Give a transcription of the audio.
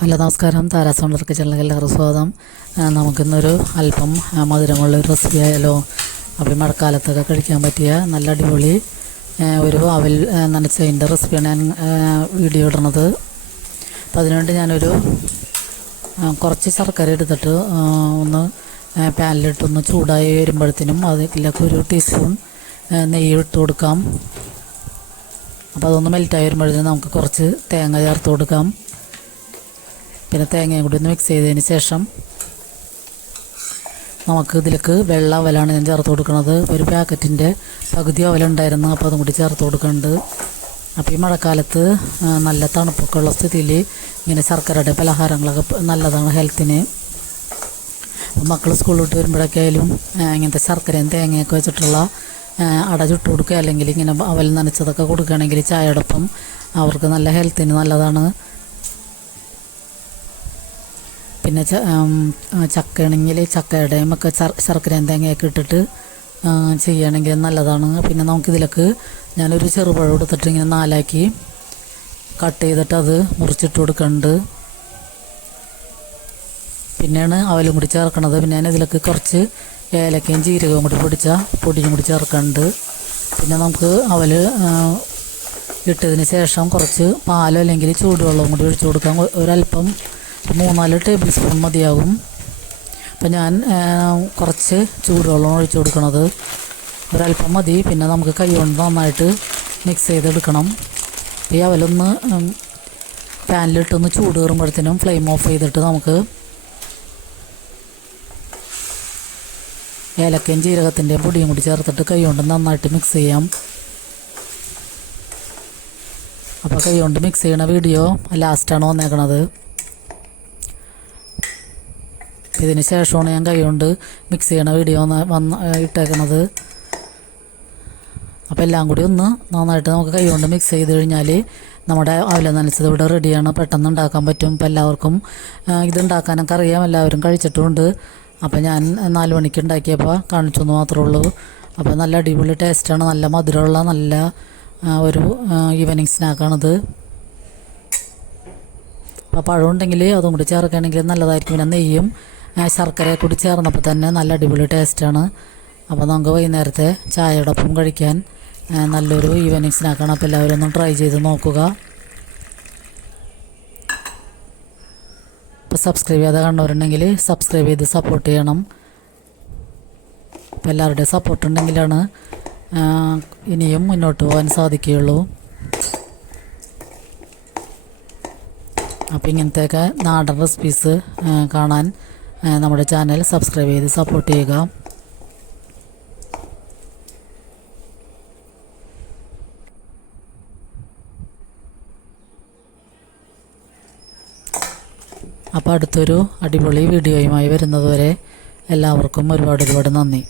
Hello നമസ്കാരം. താരാസൗണ്ടർ കിച്ചണിലേക്ക് എല്ലാവർക്കും സ്വാഗതം. നമുക്കിന്നൊരു അല്പം മധുരമുള്ള ഒരു റെസിപ്പി ആയാലോ. അപ്പോൾ മഴക്കാലത്തൊക്കെ കഴിക്കാൻ പറ്റിയ നല്ല അടിപൊളി ഒരു അവൽ നനച്ചതിൻ്റെ റെസിപ്പിയാണ് ഞാൻ വീഡിയോ ഇടുന്നത്. അപ്പോൾ അതിനുവേണ്ടി ഞാനൊരു കുറച്ച് ശർക്കര എടുത്തിട്ട് ഒന്ന് പാനിലിട്ടൊന്ന് ചൂടായി വരുമ്പോഴത്തേനും അതിലേക്ക് ഒരു ടീസ്പൂൺ നെയ്യ് ഇട്ട് കൊടുക്കാം. അപ്പോൾ അതൊന്ന് മെൽറ്റായി വരുമ്പോഴത്തേനും നമുക്ക് കുറച്ച് തേങ്ങ ചേർത്ത് കൊടുക്കാം. പിന്നെ തേങ്ങയും കൂടി ഒന്ന് മിക്സ് ചെയ്തതിന് ശേഷം നമുക്ക് ഇതിലേക്ക് വെള്ള അവലാണ് ഞാൻ ചേർത്ത് കൊടുക്കുന്നത്. ഒരു പാക്കറ്റിൻ്റെ പകുതി അവലുണ്ടായിരുന്നു, അപ്പോൾ അതും കൂടി ചേർത്ത് കൊടുക്കുന്നുണ്ട്. അപ്പോൾ ഈ മഴക്കാലത്ത് നല്ല തണുപ്പൊക്കെ ഉള്ള സ്ഥിതിയിൽ ഇങ്ങനെ ശർക്കരയുടെ പലഹാരങ്ങളൊക്കെ നല്ലതാണ് ഹെൽത്തിന്. മക്കൾ സ്കൂളിൽ വിട്ട് വരുമ്പോഴൊക്കെ ആയാലും ഇങ്ങനത്തെ ശർക്കരയും തേങ്ങയൊക്കെ വെച്ചിട്ടുള്ള അട ചുട്ട് കൊടുക്കുക, അല്ലെങ്കിൽ ഇങ്ങനെ അവൽ നനച്ചതൊക്കെ കൊടുക്കുകയാണെങ്കിൽ ചായയോടൊപ്പം അവർക്ക് നല്ല ഹെൽത്തിന് നല്ലതാണ്. പിന്നെ ചക്കയാണെങ്കിൽ ചക്കയുടെയും ഒക്കെ ശർക്കരയും തേങ്ങയൊക്കെ ഇട്ടിട്ട് ചെയ്യുകയാണെങ്കിൽ നല്ലതാണ്. പിന്നെ നമുക്കിതിലേക്ക് ഞാനൊരു ചെറുപഴം എടുത്തിട്ട് ഇങ്ങനെ നാലാക്കി കട്ട് ചെയ്തിട്ട് അത് മുറിച്ചിട്ട് കൊടുക്കുന്നുണ്ട്. പിന്നെയാണ് അവലും കൂടി ചേർക്കണത്. പിന്നെ ഞാൻ ഇതിലേക്ക് കുറച്ച് ഏലക്കയും ജീരകവും കൂടി പൊടിയും കൂടി ചേർക്കുന്നുണ്ട്. പിന്നെ നമുക്ക് അവൽ ഇട്ടതിന് ശേഷം കുറച്ച് പാലോ അല്ലെങ്കിൽ ചൂടുവെള്ളവും കൂടി ഒഴിച്ചു കൊടുക്കാം. ഒരല്പം 3-4 ടേബിൾ സ്പൂൺ മതിയാകും. അപ്പം ഞാൻ കുറച്ച് ചൂടുവെള്ളം ഒഴിച്ചു കൊടുക്കണത് ഒരല്പം മതി. പിന്നെ നമുക്ക് കൈ കൊണ്ട് നന്നായിട്ട് മിക്സ് ചെയ്തെടുക്കണം. ഈ അവലൊന്ന് പാനിലിട്ടൊന്ന് ചൂട് കയറുമ്പോഴത്തേനും ഫ്ലെയിം ഓഫ് ചെയ്തിട്ട് നമുക്ക് ഏലക്കയും ജീരകത്തിൻ്റെയും പൊടിയും കൂടി ചേർത്തിട്ട് കൈ കൊണ്ട് നന്നായിട്ട് മിക്സ് ചെയ്യാം. അപ്പോൾ കൈ കൊണ്ട് മിക്സ് ചെയ്യണ വീഡിയോ ലാസ്റ്റാണ് വന്നേക്കണത്. ഇതിന് ശേഷമാണ് ഞാൻ കൈ കൊണ്ട് മിക്സ് ചെയ്യണ വീഡിയോ ഇട്ടേക്കണത്. അപ്പോൾ എല്ലാം കൂടി ഒന്ന് നന്നായിട്ട് നമുക്ക് കൈ കൊണ്ട് മിക്സ് ചെയ്ത് കഴിഞ്ഞാൽ നമ്മുടെ അവല നനച്ചത് ഇവിടെ റെഡിയാണ്. പെട്ടെന്ന് ഉണ്ടാക്കാൻ പറ്റും. ഇപ്പോൾ എല്ലാവർക്കും ഇതുണ്ടാക്കാനൊക്കെ അറിയാം, എല്ലാവരും കഴിച്ചിട്ടുമുണ്ട്. അപ്പോൾ ഞാൻ 4 മണിക്ക് ഉണ്ടാക്കിയപ്പോൾ കാണിച്ചു എന്ന് മാത്രമേ ഉള്ളൂ. അപ്പോൾ നല്ല അടിപൊളി ടേസ്റ്റാണ്, നല്ല മധുരമുള്ള നല്ല ഒരു ഈവനിങ് സ്നാക്കാണിത്. അപ്പോൾ പഴം ഉണ്ടെങ്കിൽ അതും കൂടി ചേർക്കുകയാണെങ്കിൽ നല്ലതായിരിക്കും. പിന്നെ നെയ്യും ശർക്കരയെ കൂടി ചേർന്നപ്പോൾ തന്നെ നല്ല അടിപൊളി ടേസ്റ്റാണ്. അപ്പോൾ നമുക്ക് വൈകുന്നേരത്തെ ചായയോടൊപ്പം കഴിക്കാൻ നല്ലൊരു ഈവനിങ് സ്നാക്കാണ്. അപ്പോൾ എല്ലാവരും ഒന്ന് ട്രൈ ചെയ്ത് നോക്കുക. അപ്പോൾ സബ്സ്ക്രൈബ് ചെയ്യാതെ കണ്ടവരുണ്ടെങ്കിൽ സബ്സ്ക്രൈബ് ചെയ്ത് സപ്പോർട്ട് ചെയ്യണം. അപ്പോൾ എല്ലാവരുടെയും സപ്പോർട്ട് ഉണ്ടെങ്കിലാണ് ഇനിയും മുന്നോട്ട് പോകാൻ സാധിക്കുകയുള്ളൂ. അപ്പോൾ ഇങ്ങനത്തെയൊക്കെ നാടൻ റെസിപ്പീസ് കാണാൻ നമ്മുടെ ചാനൽ സബ്സ്ക്രൈബ് ചെയ്ത് സപ്പോർട്ട് ചെയ്യുക. അപ്പോൾ അടുത്തൊരു അടിപൊളി വീഡിയോയുമായി വരുന്നതുവരെ എല്ലാവർക്കും ഒരുപാട് നന്ദി.